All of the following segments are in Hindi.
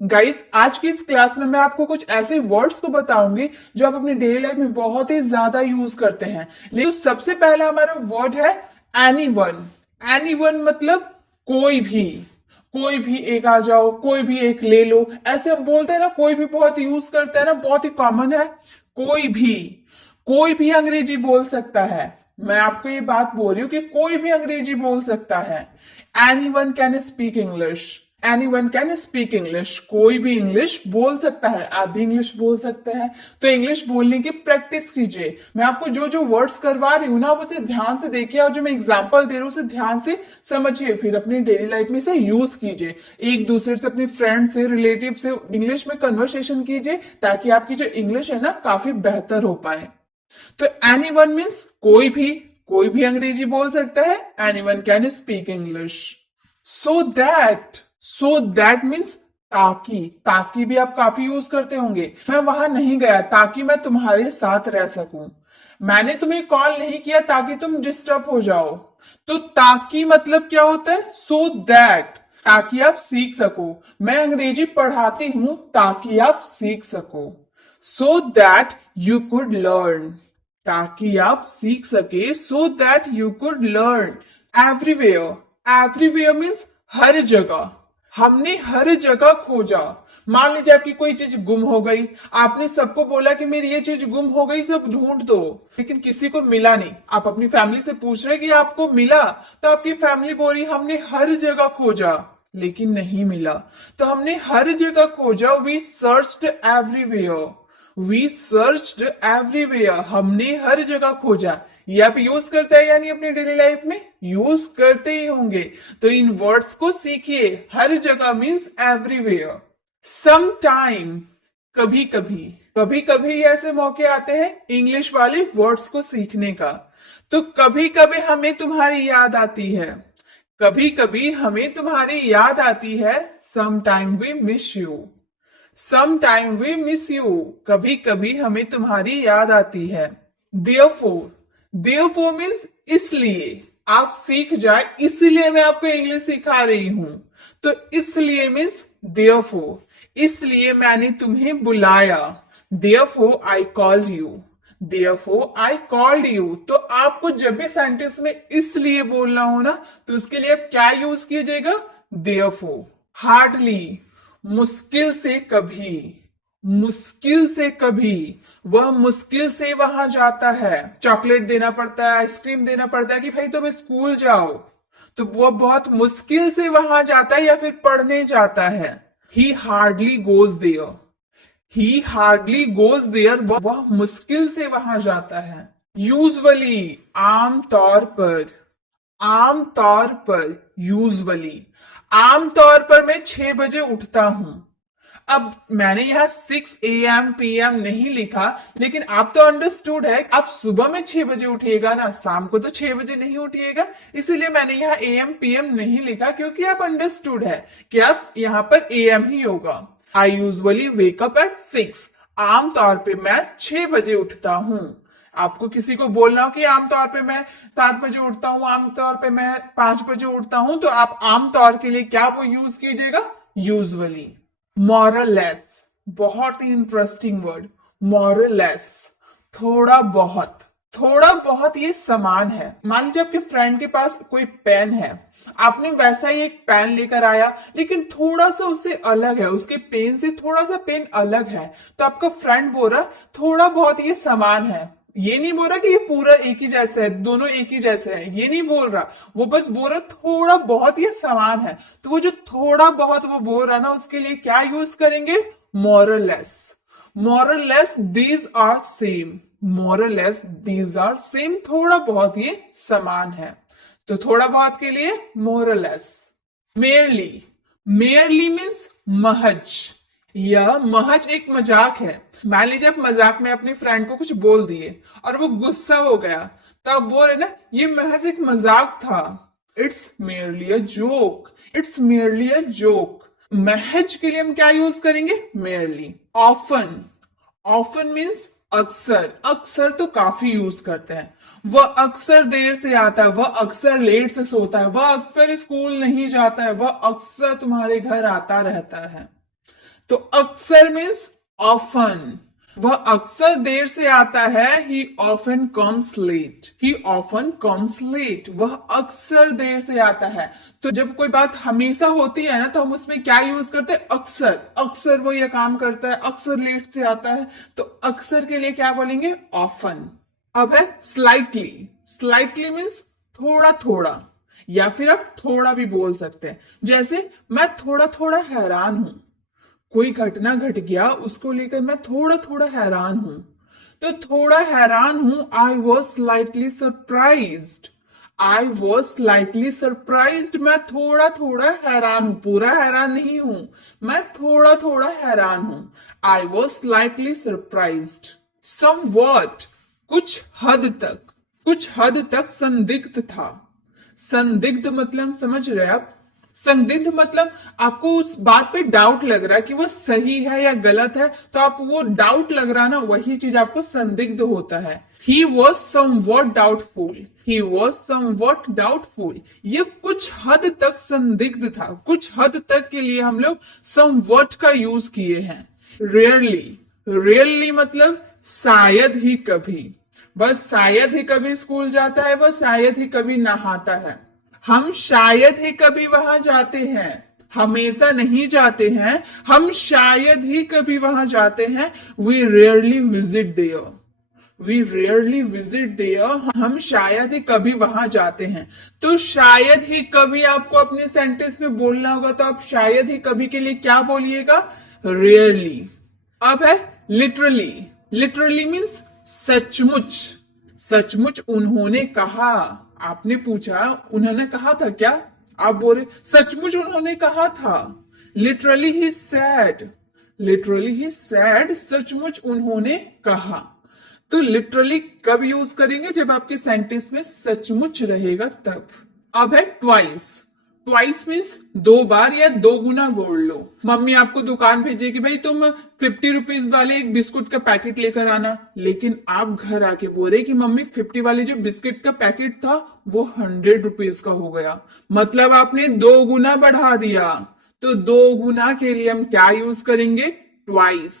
गाइस, आज की इस क्लास में मैं आपको कुछ ऐसे वर्ड्स को बताऊंगी जो आप अपनी डेली लाइफ में बहुत ही ज्यादा यूज करते हैं। लेकिन सबसे पहला हमारा वर्ड है एनीवन। एनीवन मतलब कोई भी। कोई भी एक आ जाओ, कोई भी एक ले लो, ऐसे हम बोलते हैं ना। कोई भी बहुत यूज करते हैं ना, बहुत ही कॉमन है। कोई भी। कोई भी अंग्रेजी बोल सकता है। मैं आपको ये बात बोल रही हूँ कि कोई भी अंग्रेजी बोल सकता है। Anyone can speak English. Anyone can speak English. कोई भी इंग्लिश बोल सकता है। आप भी इंग्लिश बोल सकते हैं। तो इंग्लिश बोलने की प्रैक्टिस कीजिए। मैं आपको जो जो वर्ड्स करवा रही हूँ ना, वो उसे ध्यान से देखिए, और जो मैं एग्जांपल दे रही हूँ उसे ध्यान से समझिए, फिर अपनी डेली लाइफ में इसे यूज कीजिए। एक दूसरे से, अपने फ्रेंड से, रिलेटिव से इंग्लिश में कन्वर्सेशन कीजिए, ताकि आपकी जो इंग्लिश है ना, काफी बेहतर हो पाए। तो एनीवन मीन्स कोई भी। कोई भी अंग्रेजी बोल सकता है। Anyone can speak English. So that means ताकि। ताकि भी आप काफी यूज करते होंगे। मैं वहां नहीं गया ताकि मैं तुम्हारे साथ रह सकूं। मैंने तुम्हें कॉल नहीं किया ताकि तुम डिस्टर्ब हो जाओ। तो ताकि मतलब क्या होता है? So that. ताकि आप सीख सको। मैं अंग्रेजी पढ़ाती हूं ताकि आप सीख सको। So that you could learn. ताकि आप सीख सके। So that you could learn. Everywhere. Everywhere means हर जगह। हमने हर जगह खोजा। मान लीजिए आपकी कोई चीज गुम हो गई। आपने सबको बोला कि मेरी ये चीज गुम हो गई, सब ढूंढ दो, लेकिन किसी को मिला नहीं। आप अपनी फैमिली से पूछ रहे कि आपको मिला? तो आपकी फैमिली बोल रही हमने हर जगह खोजा लेकिन नहीं मिला। तो हमने हर जगह खोजा। We searched everywhere. We searched everywhere. हमने हर जगह खोजा। ये आप यूज करते हैं यानी अपनी डेली लाइफ में यूज करते ही होंगे। तो इन वर्ड्स को सीखिए। हर जगह मीन्स एवरीवेयर। Some time. कभी कभी। कभी कभी ऐसे मौके आते हैं इंग्लिश वाले वर्ड्स को सीखने का। तो कभी कभी हमें तुम्हारी याद आती है। कभी कभी हमें तुम्हारी याद आती है। Some time we miss you. Some time we miss you. कभी कभी हमें तुम्हारी याद आती है। देयरफॉर। देयरफॉर मीन्स इसलिए। आप सीख जाए इसलिए मैं आपको इंग्लिश सिखा रही हूं। तो इसलिए मीन्स देयरफॉर। इसलिए मैंने तुम्हें बुलाया। Therefore I called you. Therefore I called you. तो आपको जब भी सेंटेंस में इसलिए बोलना हो ना, तो उसके लिए आप क्या यूज कीजिएगा? देयरफॉर। हार्डली। मुश्किल से कभी। मुश्किल से कभी। वह मुश्किल से वहां जाता है। चॉकलेट देना पड़ता है, आइसक्रीम देना पड़ता है कि भाई तुम स्कूल जाओ। तो वह बहुत मुश्किल से वहां जाता है या फिर पढ़ने जाता है। He hardly goes there. He hardly goes there. वह मुश्किल से वहां जाता है। यूजुअली। आमतौर पर। आमतौर पर। यूजुअली। आमतौर पर मैं 6 बजे उठता हूं। अब मैंने यहाँ 6 AM PM नहीं लिखा, लेकिन आप तो अंडरस्टूड है। आप सुबह में 6 बजे उठिएगा ना, शाम को तो 6 बजे नहीं उठिएगा। इसीलिए मैंने यहाँ AM PM नहीं लिखा, क्योंकि आप अंडरस्टूड है कि आप यहाँ पर AM ही होगा। I usually wake up at 6। आमतौर पे मैं 6 बजे उठता हूँ। आपको किसी को बोलना हो कि आमतौर पे मैं 7 बजे उठता हूँ, आमतौर पे मैं 5 बजे उठता हूँ, तो आप आमतौर के लिए क्या वो यूज कीजिएगा? यूजुअली। मॉरलेस। बहुत ही इंटरेस्टिंग वर्ड। मॉरलेस। थोड़ा बहुत। थोड़ा बहुत ये समान है। मान लीजिए आपके फ्रेंड के पास कोई पेन है। आपने वैसा ही एक पेन लेकर आया, लेकिन थोड़ा सा उससे अलग है, उसके पेन से थोड़ा सा पेन अलग है। तो आपका फ्रेंड बोल रहा थोड़ा बहुत ये समान है। ये नहीं बोल रहा कि ये पूरा एक ही जैसा है, दोनों एक ही जैसे हैं, ये नहीं बोल रहा। वो बस बोल रहा थोड़ा बहुत ये समान है। तो वो जो थोड़ा बहुत वो बोल रहा ना, उसके लिए क्या यूज करेंगे? More less. More less these are same. More less these are same. थोड़ा बहुत ये समान है। तो थोड़ा बहुत के लिए मोरलेस। मेयरली। मेयरली मीन्स महज। यह महज एक मजाक है। मान लीजिए आप मजाक में अपने फ्रेंड को कुछ बोल दिए और वो गुस्सा हो गया, तब बोल रहे ना ये महज एक मजाक था। It's merely a joke. It's merely a joke. महज के लिए हम क्या यूज करेंगे? मेयरली। ऑफन। ऑफन मीन्स अक्सर। अक्सर तो काफी यूज करते हैं। वह अक्सर देर से आता है, वह अक्सर लेट से सोता है, वह अक्सर स्कूल नहीं जाता है, वह अक्सर तुम्हारे घर आता रहता है। तो अक्सर मीन्स ऑफन, वह अक्सर देर से आता है। He often comes late, he often comes late, वह अक्सर देर से आता है। तो जब कोई बात हमेशा होती है ना, तो हम उसमें क्या यूज करते हैं, अक्सर। अक्सर वो ये काम करता है, अक्सर लेट से आता है, तो अक्सर के लिए क्या बोलेंगे, ऑफन। अब है स्लाइटली, स्लाइटली मीन्स थोड़ा थोड़ा, या फिर आप थोड़ा भी बोल सकते हैं। जैसे मैं थोड़ा थोड़ा हैरान हूं, कोई घटना घट गया उसको लेकर मैं थोड़ा थोड़ा हैरान हूं, तो थोड़ा हैरान हूं, I was slightly surprised, I was slightly surprised, मैं थोड़ा थोड़ा हैरान हूं, पूरा हैरान नहीं हूं, मैं थोड़ा थोड़ा हैरान हूं, I was slightly surprised. Somewhat, कुछ हद तक, कुछ हद तक संदिग्ध था। संदिग्ध मतलब समझ रहे आप, संदिग्ध मतलब आपको उस बात पे डाउट लग रहा है कि वो सही है या गलत है, तो आप वो डाउट लग रहा है ना, वही चीज आपको संदिग्ध होता है। He was somewhat doubtful, he was somewhat doubtful, ये कुछ हद तक संदिग्ध था, कुछ हद तक के लिए हम लोग समवॉट का यूज किए हैं। रेयरली, रेयरली मतलब शायद ही कभी, बस शायद ही कभी स्कूल जाता है, वह शायद ही कभी नहाता है। हम शायद ही कभी वहां जाते हैं, हमेशा नहीं जाते हैं, हम शायद ही कभी वहां जाते हैं। We rarely visit there, we rarely visit there, हम शायद ही कभी वहां जाते हैं। तो शायद ही कभी आपको अपने सेंटेंस में बोलना होगा, तो आप शायद ही कभी के लिए क्या बोलिएगा, रेयरली। अब है लिटरली, लिटरली मीन्स सचमुच, सचमुच उन्होंने कहा। आपने पूछा उन्होंने कहा था क्या, आप बोल रहे सचमुच उन्होंने कहा था। लिटरली ही सैड, लिटरली ही सैड, सचमुच उन्होंने कहा। तो लिटरली कब यूज करेंगे, जब आपके सेंटेंस में सचमुच रहेगा तब। अब है ट्वाइस, ट्वाइस मीन्स दो बार या दो गुना बोल लो। मम्मी आपको दुकान भेजेगी, भाई तुम 50 रुपीज वाले एक बिस्कुट का पैकेट लेकर आना, लेकिन आप घर आके बोल रहे कि मम्मी 50 वाले जो बिस्किट का पैकेट था वो 100 रुपीज का हो गया, मतलब आपने दो गुना बढ़ा दिया। तो दो गुना के लिए हम क्या यूज करेंगे, ट्वाइस।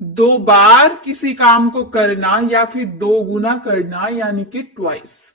दो बार किसी काम को करना या फिर दो गुना करना, यानी कि ट्वाइस।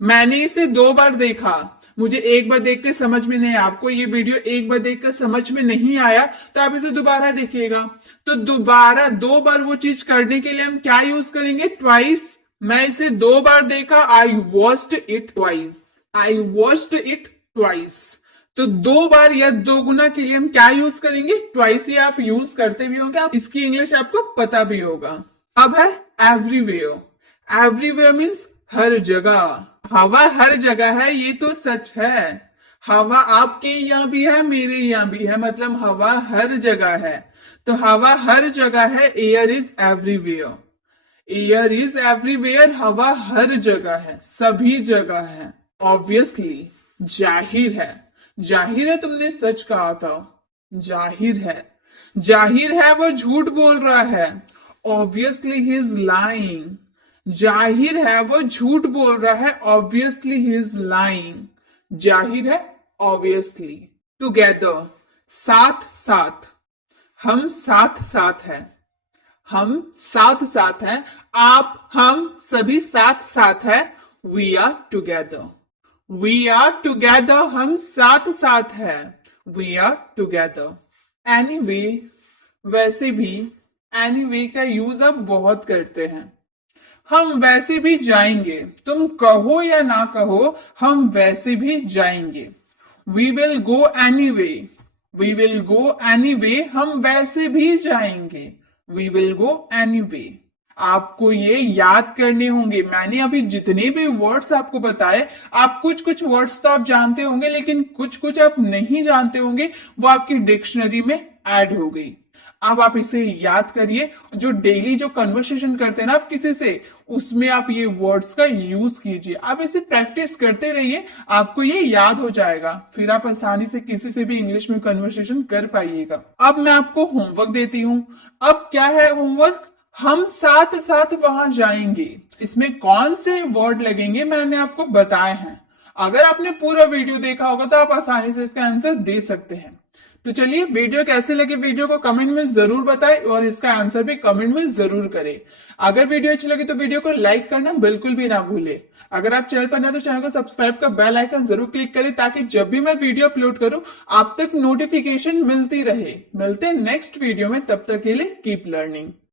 मैंने इसे दो बार देखा, मुझे एक बार देख के समझ में नहीं, आपको ये वीडियो एक बार देख कर समझ में नहीं आया तो आप इसे दोबारा देखिएगा। तो दोबारा दो बार वो चीज करने के लिए हम क्या यूज करेंगे, ट्वाइस। मैं इसे दो बार देखा, I watched it twice, I watched it twice. तो दो बार या दो गुना के लिए हम क्या यूज करेंगे, ट्वाइस। ही आप यूज करते भी होंगे, आप इसकी इंग्लिश आपको पता भी होगा। अब है एवरीवेयर, एवरीवेयर मीन्स हर जगह। हवा हर जगह है, ये तो सच है। हवा आपके यहाँ भी है, मेरे यहाँ भी है, मतलब हवा हर जगह है। तो हवा हर जगह है, air is everywhere, air is everywhere, हवा हर जगह है, सभी जगह है। ऑब्वियसली, जाहिर है, जाहिर है तुमने सच कहा था, जाहिर है, जाहिर है वो झूठ बोल रहा है। ऑब्वियसली ही इज लाइंग, जाहिर है वो झूठ बोल रहा है। ऑब्वियसली ही इज लाइंग, जाहिर है, ऑब्वियसली। टुगेदर, साथ साथ, हम साथ साथ हैं, हम साथ साथ हैं, आप हम सभी साथ साथ हैं। We are together, we are together, हम साथ साथ हैं, वी आर टुगेदर। एनीवे, वैसे भी, एनीवे का यूज अब बहुत करते हैं। हम वैसे भी जाएंगे, तुम कहो या ना कहो, हम वैसे भी जाएंगे। We will go anyway, we will go anyway, हम वैसे भी जाएंगे। We will go anyway. आपको ये याद करने होंगे। मैंने अभी जितने भी वर्ड्स आपको बताए, आप कुछ कुछ वर्ड्स तो आप जानते होंगे, लेकिन कुछ कुछ आप नहीं जानते होंगे, वो आपकी डिक्शनरी में ऐड हो गई। अब आप इसे याद करिए, जो डेली जो कन्वर्सेशन करते हैं ना आप किसी से, उसमें आप ये वर्ड्स का यूज कीजिए। आप इसे प्रैक्टिस करते रहिए, आपको ये याद हो जाएगा, फिर आप आसानी से किसी से भी इंग्लिश में कन्वर्सेशन कर पाइएगा। अब मैं आपको होमवर्क देती हूँ। अब क्या है होमवर्क, हम साथ साथ वहां जाएंगे। इसमें कौन से वर्ड लगेंगे मैंने आपको बताए हैं। अगर आपने पूरा वीडियो देखा होगा तो आप आसानी से इसका आंसर दे सकते हैं। तो चलिए, वीडियो कैसे लगे वीडियो को कमेंट में जरूर बताएं और इसका आंसर भी कमेंट में जरूर करें। अगर वीडियो अच्छी लगी तो वीडियो को लाइक करना बिल्कुल भी ना भूले। अगर आप चैनल पर नए तो चैनल को सब्सक्राइब कर बेल आइकन जरूर क्लिक करें ताकि जब भी मैं वीडियो अपलोड करूं आप तक नोटिफिकेशन मिलती रहे। मिलते हैं नेक्स्ट वीडियो में, तब तक के लिए कीप लर्निंग।